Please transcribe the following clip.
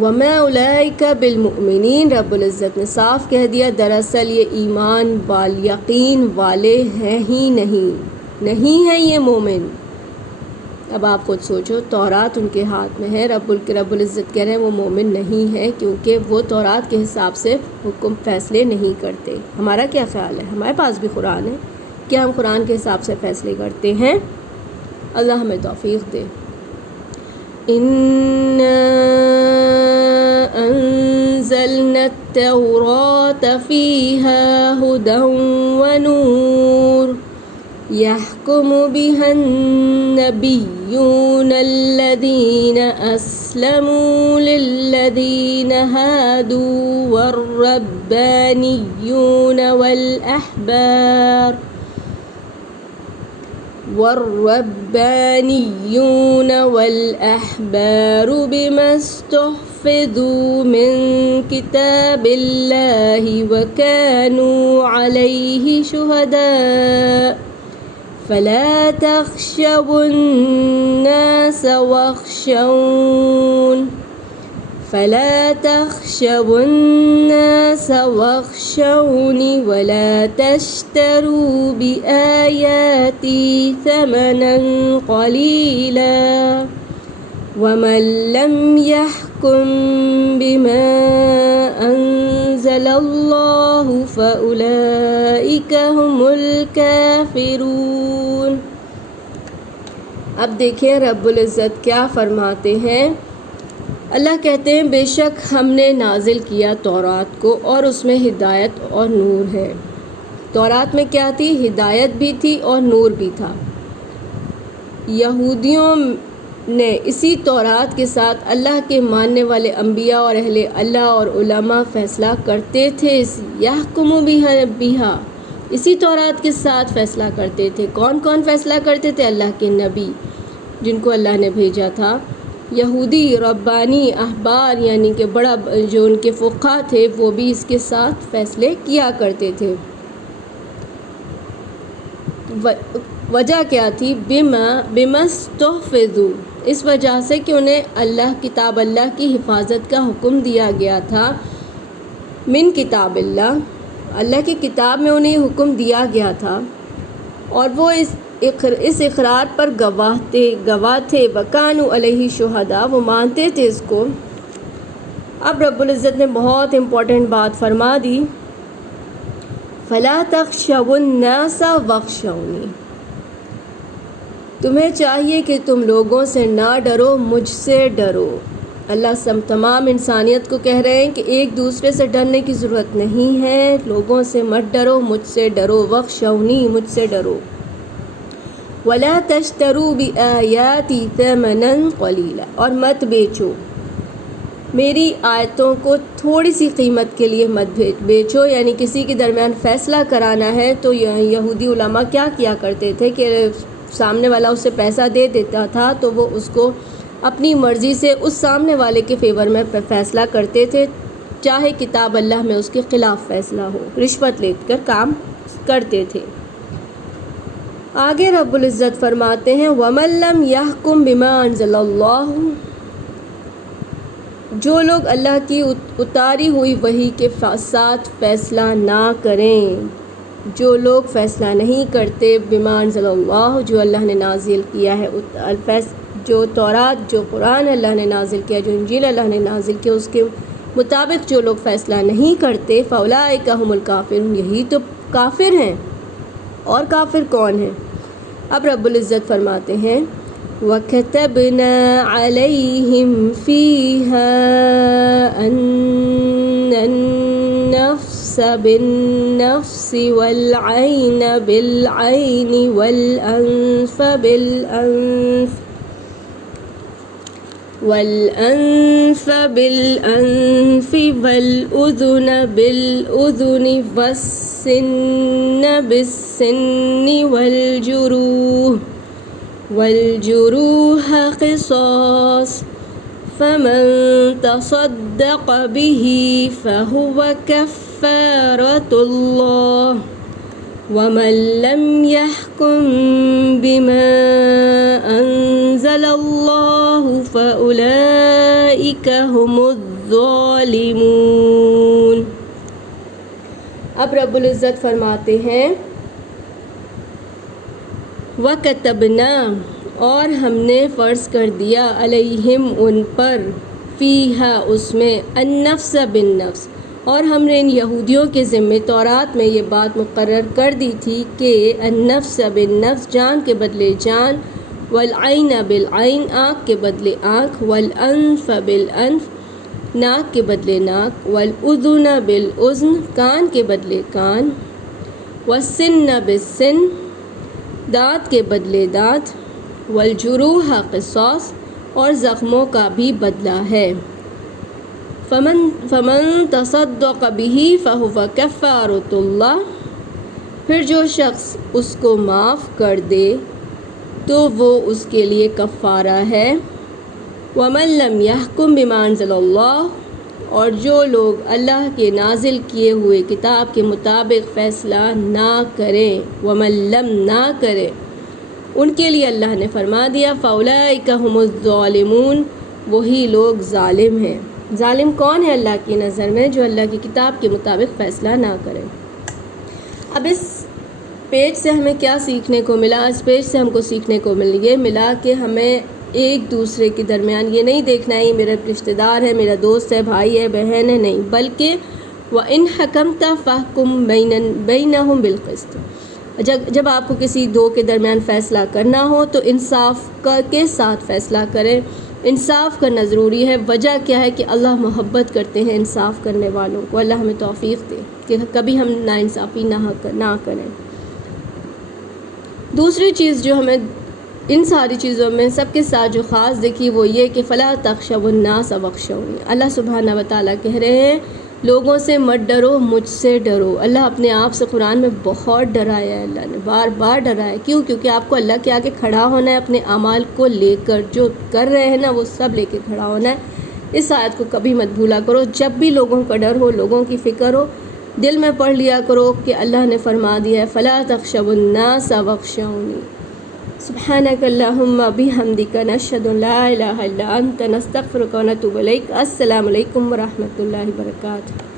وَمَا أُولَئِكَ بِالْمُؤْمِنِينَ، رب العزت نے صاف کہہ دیا دراصل یہ ایمان یقین والے ہیں ہی نہیں ہیں یہ مومن۔ اب آپ خود سوچو، تورات ان کے ہاتھ میں ہے، رب العزت کہہ رہے ہیں وہ مومن نہیں ہے کیونکہ وہ تورات کے حساب سے حکم فیصلے نہیں کرتے۔ ہمارا کیا خیال ہے؟ ہمارے پاس بھی قرآن ہے، کیا ہم قرآن کے حساب سے فیصلے کرتے ہیں؟ اللہ ہمیں توفیق دے۔ أنزلنا التوراة فيها هدى ونور يحكم بها النبيون الذين أسلموا للذين هادوا والربانيون والأحبار بما استحفظوا من كتاب الله وكانوا عليه شهداء فلا تخشوا الناس واخشوني ولا تشتروا بآياتي ثمنا قليلا ومن لم يحكم بما أنزل الله فأولئك هم الكافرون۔ اب دیکھیں رب العزت کیا فرماتے ہیں۔ اللہ کہتے ہیں بے شک ہم نے نازل کیا تورات کو اور اس میں ہدایت اور نور ہے۔ تورات میں کیا تھی؟ ہدایت بھی تھی اور نور بھی تھا۔ یہودیوں نے اسی تورات کے ساتھ اللہ کے ماننے والے انبیاء اور اہل اللہ اور علماء فیصلہ کرتے تھے، یحکم بہا، اسی تورات کے ساتھ فیصلہ کرتے تھے۔ کون کون فیصلہ کرتے تھے؟ اللہ کے نبی جن کو اللہ نے بھیجا تھا، یہودی، ربانی، احبار یعنی کہ بڑا جو ان کے فقہ تھے وہ بھی اس کے ساتھ فیصلے کیا کرتے تھے۔ وجہ کیا تھی؟ بما استحفظوا، اس وجہ سے کہ انہیں کتاب اللہ کی حفاظت کا حکم دیا گیا تھا۔ من کتاب اللہ کی کتاب میں انہیں حکم دیا گیا تھا اور وہ اس اقرار پر گواہ تھے۔ وَكَانُوا عَلَيْهِ شُهَدَاء، وہ مانتے تھے اس کو۔ اب رب العزت نے بہت امپورٹنٹ بات فرما دی، فَلَا تَخْشَوُا النَّاسَ وَاخْشَوْنِي، تمہیں چاہیے کہ تم لوگوں سے نہ ڈرو، مجھ سے ڈرو۔ اللہ تمام انسانیت کو کہہ رہے ہیں کہ ایک دوسرے سے ڈرنے کی ضرورت نہیں ہے، لوگوں سے مت ڈرو، مجھ سے ڈرو۔ وَاخْشَوْنِي، مجھ سے ڈرو۔ وَلَا تَشْتَرُوا بِآيَاتِي ثَمَنًا قَلِيلًا، اور مت بیچو میری آیتوں کو تھوڑی سی قیمت کے لیے مت بیچو۔ یعنی کسی کے درمیان فیصلہ کرانا ہے تو یہودی علماء کیا کیا کرتے تھے کہ سامنے والا اسے پیسہ دے دیتا تھا تو وہ اس کو اپنی مرضی سے اس سامنے والے کے فیور میں فیصلہ کرتے تھے، چاہے کتاب اللہ میں اس کے خلاف فیصلہ ہو، رشوت لے کر کام کرتے تھے۔ آگے رب العزت فرماتے ہیں وَمَن لَّمْ يَحْكُم بِمَا أَنزَلَ اللَّهُ، جو لوگ اللہ کی اتاری ہوئی وحی کے ساتھ فیصلہ نہ کریں، جو لوگ فیصلہ نہیں کرتے بما انزل اللہ، جو اللہ نے نازل کیا ہے، جو تورات، جو قرآن اللہ نے نازل کیا، جو انجیل اللہ نے نازل کیا، اس کے مطابق جو لوگ فیصلہ نہیں کرتے، فَأُولَٰئِکَ هُمُ الْكَافِرُونَ، یہی تو کافر ہیں۔ اور کافر کون ہیں؟ اب رب العزت فرماتے ہیں وَكَتَبْنَا عَلَيْهِمْ فِيهَا أَنَّ النَّفْسَ بِالنَّفْسِ وَالْعَيْنَ بِالْعَيْنِ وَالْأَنفَ بِالْأَنفِ وَالْأُذُنَ بِالْأُذُنِ وَالسِّنَّ بِالسِّنِّ وَالْجُرُوحَ قِصَاصٌ فَمَن تَصَدَّقَ بِهِ فَهُوَ كَفَّارَةٌ لَّهُ وَمَن لَّمْ يَحْكُم بِمَا أَنزَلَ اللَّهُ فَأُولَئِكَ هُمُ الظالمون۔ اب رب العزت فرماتے ہیں وَكَتَبْنَا، اور ہم نے فرض کر دیا علیہم ان پر، فیہا اس میں، النفس بالنفس، اور ہم نے ان یہودیوں کے ذمے تورات میں یہ بات مقرر کر دی تھی کہ النفس بالنفس، جان کے بدلے جان، والعین بالعین، آنکھ کے بدلے آنکھ، والانف بالانف، ناک کے بدلے ناک، والاذن بالاذن، کان کے بدلے کان، والسن بالسن، دانت کے بدلے دانت، والجروح قصاص، اور زخموں کا بھی بدلہ ہے۔ فمن تصدق به فهو کفارۃ اللہ، پھر جو شخص اس کو معاف کر دے تو وہ اس کے لیے کفارہ ہے۔ ومن لم يحكم بما انزل اللہ، اور جو لوگ اللہ کے نازل کیے ہوئے کتاب کے مطابق فیصلہ نہ کریں، ومن لم نہ کرے، ان کے لیے اللہ نے فرما دیا فاولئک هم الظالمون، وہی لوگ ظالم ہیں۔ ظالم کون ہے اللہ کی نظر میں؟ جو اللہ کی کتاب کے مطابق فیصلہ نہ کرے۔ اب اس پیج سے ہمیں کیا سیکھنے کو ملا؟ اس پیج سے ہم کو سیکھنے کو یہ ملا کہ ہمیں ایک دوسرے کے درمیان یہ نہیں دیکھنا ہے میرا رشتہ دار ہے، میرا دوست ہے، بھائی ہے، بہن ہے، نہیں، بلکہ وَإِنْ حَكَمْتَ فَاحْكُمْ بَيْنَهُمْ بِالْقِسْطِ، جب آپ کو کسی دو کے درمیان فیصلہ کرنا ہو تو انصاف کے ساتھ فیصلہ کریں۔ انصاف کرنا ضروری ہے۔ وجہ کیا ہے کہ اللہ محبت کرتے ہیں انصاف کرنے والوں کو۔ اللہ ہمیں توفیق دے کہ کبھی ہم ناانصافی نہ کریں۔ دوسری چیز جو ہمیں ان ساری چیزوں میں سب کے ساتھ جو خاص دیکھی وہ یہ کہ فلا تخشوا الناس واخشونی، اللہ سبحانہ و تعالیٰ کہہ رہے ہیں لوگوں سے مت ڈرو، مجھ سے ڈرو۔ اللہ اپنے آپ سے قرآن میں بہت ڈرایا ہے، اللہ نے بار بار ڈرایا۔ کیوں؟ کیونکہ آپ کو اللہ کے آگے کھڑا ہونا ہے، اپنے اعمال کو لے کر جو کر رہے ہیں نا وہ سب لے کے کھڑا ہونا ہے۔ اس آیت کو کبھی مت بھولا کرو، جب بھی لوگوں کا ڈر ہو، لوگوں کی فکر ہو، دل میں پڑھ لیا کرو کہ اللہ نے فرما دیا ہے فلا تخشوا الناس واخشونی۔ سبحانک اللہم بحمدک نشہد ان لا الہ الا انت نستغفرک ونتوب الیک۔ السلام علیکم ورحمۃ اللہ وبرکاتہ۔